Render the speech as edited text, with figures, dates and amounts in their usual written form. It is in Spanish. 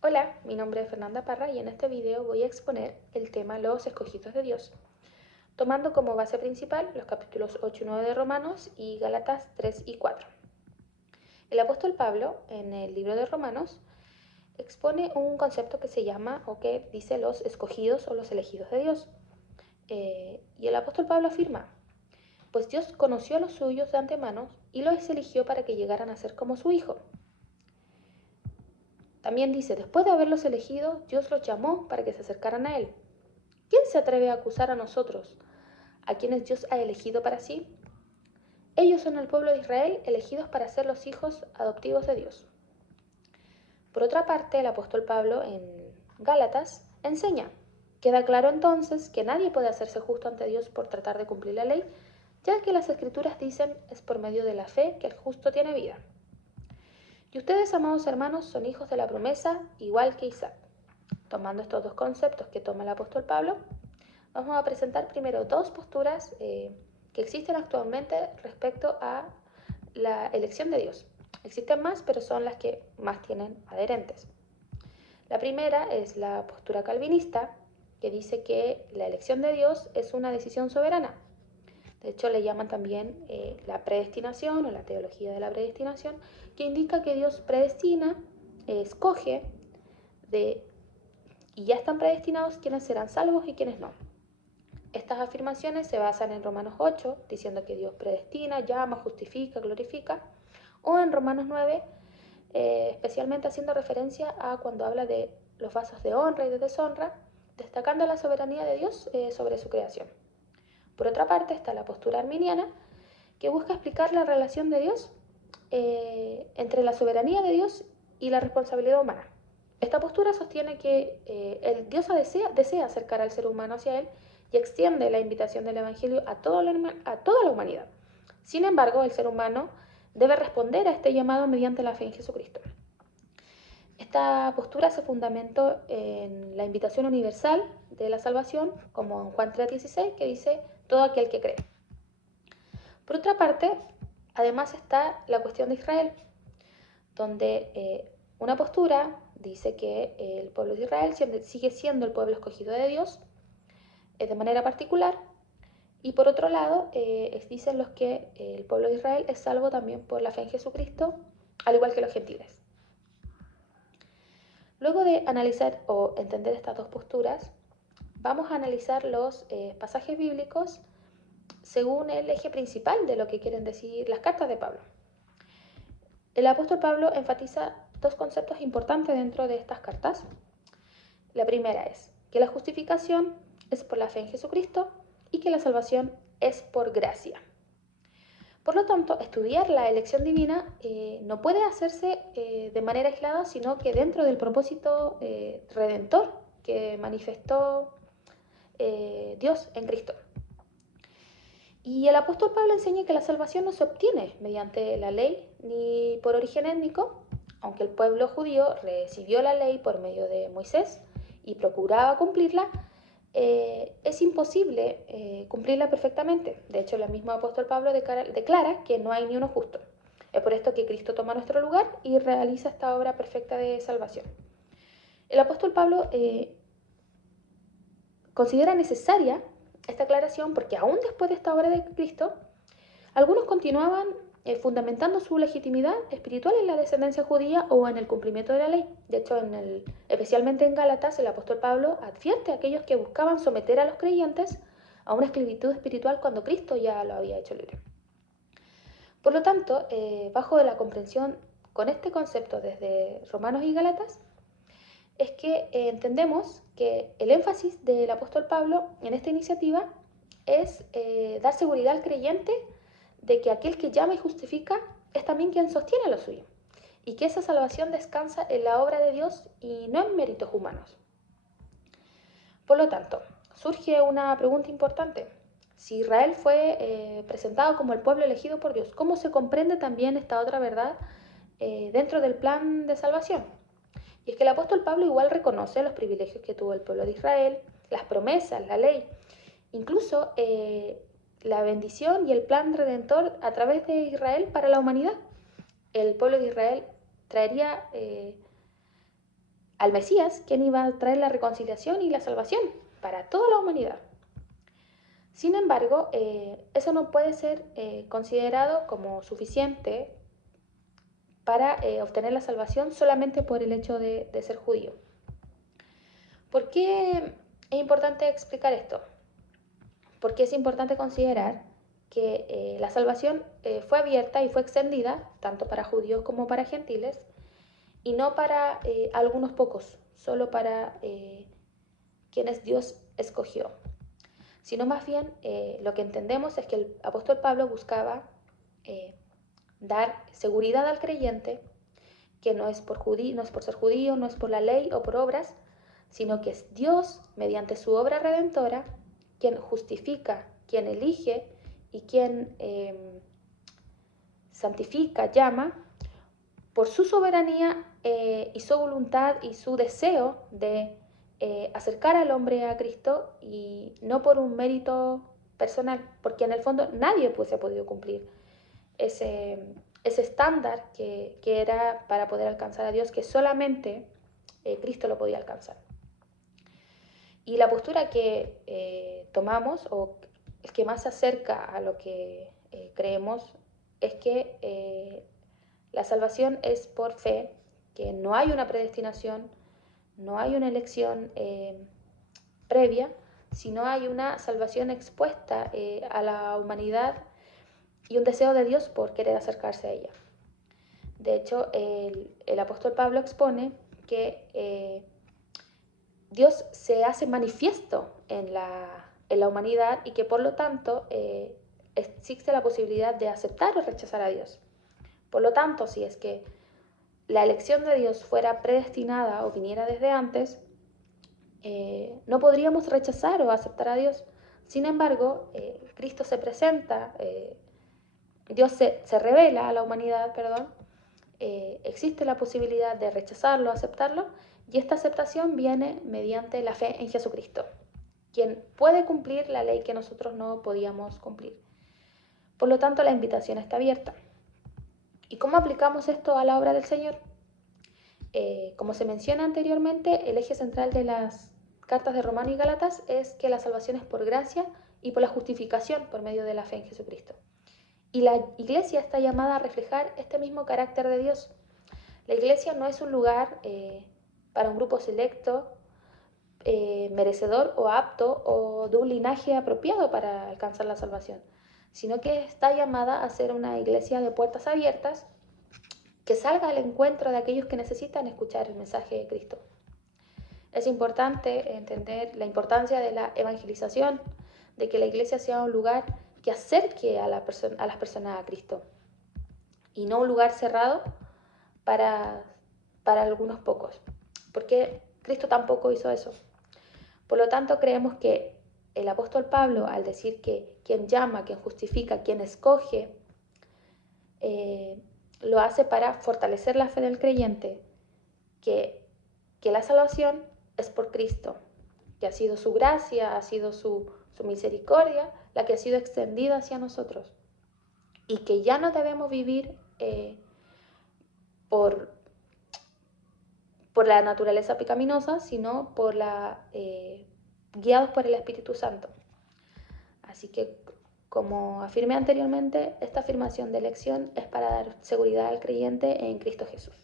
Hola, mi nombre es Fernanda Parra y en este video voy a exponer el tema Los escogidos de Dios, tomando como base principal los capítulos 8 y 9 de Romanos y Gálatas 3 y 4. El apóstol Pablo, en el libro de Romanos, expone un concepto que se llama o que dice los escogidos o los elegidos de Dios. Y el apóstol Pablo afirma, pues Dios conoció a los suyos de antemano y los eligió para que llegaran a ser como su Hijo. También dice, después de haberlos elegido, Dios los llamó para que se acercaran a Él. ¿Quién se atreve a acusar a nosotros, a quienes Dios ha elegido para sí? Ellos son el pueblo de Israel, elegidos para ser los hijos adoptivos de Dios. Por otra parte, el apóstol Pablo en Gálatas enseña, queda claro entonces que nadie puede hacerse justo ante Dios por tratar de cumplir la ley, ya que las escrituras dicen es por medio de la fe que el justo tiene vida. Y ustedes, amados hermanos, son hijos de la promesa, igual que Isaac. Tomando estos dos conceptos que toma el apóstol Pablo, vamos a presentar primero dos posturas que existen actualmente respecto a la elección de Dios. Existen más, pero son las que más tienen adherentes. La primera es la postura calvinista, que dice que la elección de Dios es una decisión soberana. De hecho, le llaman también la predestinación o la teología de la predestinación, que indica que Dios predestina, escoge y ya están predestinados quienes serán salvos y quienes no. Estas afirmaciones se basan en Romanos 8, diciendo que Dios predestina, llama, justifica, glorifica, o en Romanos 9, especialmente haciendo referencia a cuando habla de los vasos de honra y de deshonra, destacando la soberanía de Dios sobre su creación. Por otra parte está la postura arminiana, que busca explicar la relación de Dios entre la soberanía de Dios y la responsabilidad humana. Esta postura sostiene que el Dios desea acercar al ser humano hacia Él y extiende la invitación del Evangelio a toda la humanidad. Sin embargo, el ser humano debe responder a este llamado mediante la fe en Jesucristo. Esta postura se fundamentó en la invitación universal de la salvación, como en Juan 3:16, que dice, todo aquel que cree. Por otra parte, además está la cuestión de Israel, donde una postura dice que el pueblo de Israel sigue siendo el pueblo escogido de Dios de manera particular, y por otro lado dicen los que el pueblo de Israel es salvo también por la fe en Jesucristo, al igual que los gentiles. Luego de analizar o entender estas dos posturas, vamos a analizar los pasajes bíblicos según el eje principal de lo que quieren decir las cartas de Pablo. El apóstol Pablo enfatiza dos conceptos importantes dentro de estas cartas. La primera es que la justificación es por la fe en Jesucristo y que la salvación es por gracia. Por lo tanto, estudiar la elección divina no puede hacerse de manera aislada, sino que dentro del propósito redentor que manifestó Dios en Cristo. Y el apóstol Pablo enseña que la salvación no se obtiene mediante la ley ni por origen étnico, aunque el pueblo judío recibió la ley por medio de Moisés y procuraba cumplirla, es imposible cumplirla perfectamente. De hecho, el mismo apóstol Pablo declara que no hay ni uno justo. Es por esto que Cristo toma nuestro lugar y realiza esta obra perfecta de salvación. El apóstol Pablo considera necesaria esta aclaración porque aún después de esta obra de Cristo, algunos continuaban fundamentando su legitimidad espiritual en la descendencia judía o en el cumplimiento de la ley. De hecho, especialmente en Gálatas, el apóstol Pablo advierte a aquellos que buscaban someter a los creyentes a una esclavitud espiritual cuando Cristo ya lo había hecho libre. Por lo tanto, bajo la comprensión con este concepto desde Romanos y Gálatas, es que entendemos que el énfasis del apóstol Pablo en esta iniciativa es dar seguridad al creyente de que aquel que llama y justifica es también quien sostiene lo suyo, y que esa salvación descansa en la obra de Dios y no en méritos humanos. Por lo tanto, surge una pregunta importante. Si Israel fue presentado como el pueblo elegido por Dios, ¿cómo se comprende también esta otra verdad dentro del plan de salvación? Y es que el apóstol Pablo igual reconoce los privilegios que tuvo el pueblo de Israel, las promesas, la ley, incluso la bendición y el plan redentor a través de Israel para la humanidad. El pueblo de Israel traería al Mesías, quien iba a traer la reconciliación y la salvación para toda la humanidad. Sin embargo, eso no puede ser considerado como suficiente para obtener la salvación solamente por el hecho de ser judío. ¿Por qué es importante explicar esto? Porque es importante considerar que la salvación fue abierta y fue extendida tanto para judíos como para gentiles, y no para algunos pocos, solo para quienes Dios escogió, sino más bien lo que entendemos es que el apóstol Pablo buscaba dar seguridad al creyente, que no es por ser judío, no es por la ley o por obras, sino que es Dios, mediante su obra redentora, quien justifica, quien elige y quien santifica, llama, por su soberanía y su voluntad y su deseo de acercar al hombre a Cristo, y no por un mérito personal, porque en el fondo nadie pues, ha podido cumplir ese estándar que era para poder alcanzar a Dios, que solamente Cristo lo podía alcanzar. Y la postura que tomamos, o el que más se acerca a lo que creemos, es que la salvación es por fe, que no hay una predestinación, no hay una elección previa, sino hay una salvación expuesta a la humanidad y un deseo de Dios por querer acercarse a ella. De hecho, el apóstol Pablo expone que Dios se hace manifiesto en la humanidad y que por lo tanto existe la posibilidad de aceptar o rechazar a Dios. Por lo tanto, si es que la elección de Dios fuera predestinada o viniera desde antes, no podríamos rechazar o aceptar a Dios. Sin embargo, Cristo se presenta, Dios se revela a la humanidad, existe la posibilidad de rechazarlo, aceptarlo, y esta aceptación viene mediante la fe en Jesucristo, quien puede cumplir la ley que nosotros no podíamos cumplir. Por lo tanto, la invitación está abierta. ¿Y cómo aplicamos esto a la obra del Señor? Como se menciona anteriormente, el eje central de las cartas de Romano y Gálatas es que la salvación es por gracia y por la justificación por medio de la fe en Jesucristo. Y la iglesia está llamada a reflejar este mismo carácter de Dios. La iglesia no es un lugar para un grupo selecto, merecedor o apto o de un linaje apropiado para alcanzar la salvación, sino que está llamada a ser una iglesia de puertas abiertas que salga al encuentro de aquellos que necesitan escuchar el mensaje de Cristo. Es importante entender la importancia de la evangelización, de que la iglesia sea un lugar que acerque a las personas a Cristo y no un lugar cerrado para algunos pocos, porque Cristo tampoco hizo eso. Por lo tanto, creemos que el apóstol Pablo, al decir que quien llama, quien justifica, quien escoge, lo hace para fortalecer la fe del creyente, que la salvación es por Cristo, que ha sido su gracia, ha sido su misericordia la que ha sido extendida hacia nosotros, y que ya no debemos vivir por la naturaleza pecaminosa, sino guiados por el Espíritu Santo. Así que, como afirmé anteriormente, esta afirmación de elección es para dar seguridad al creyente en Cristo Jesús.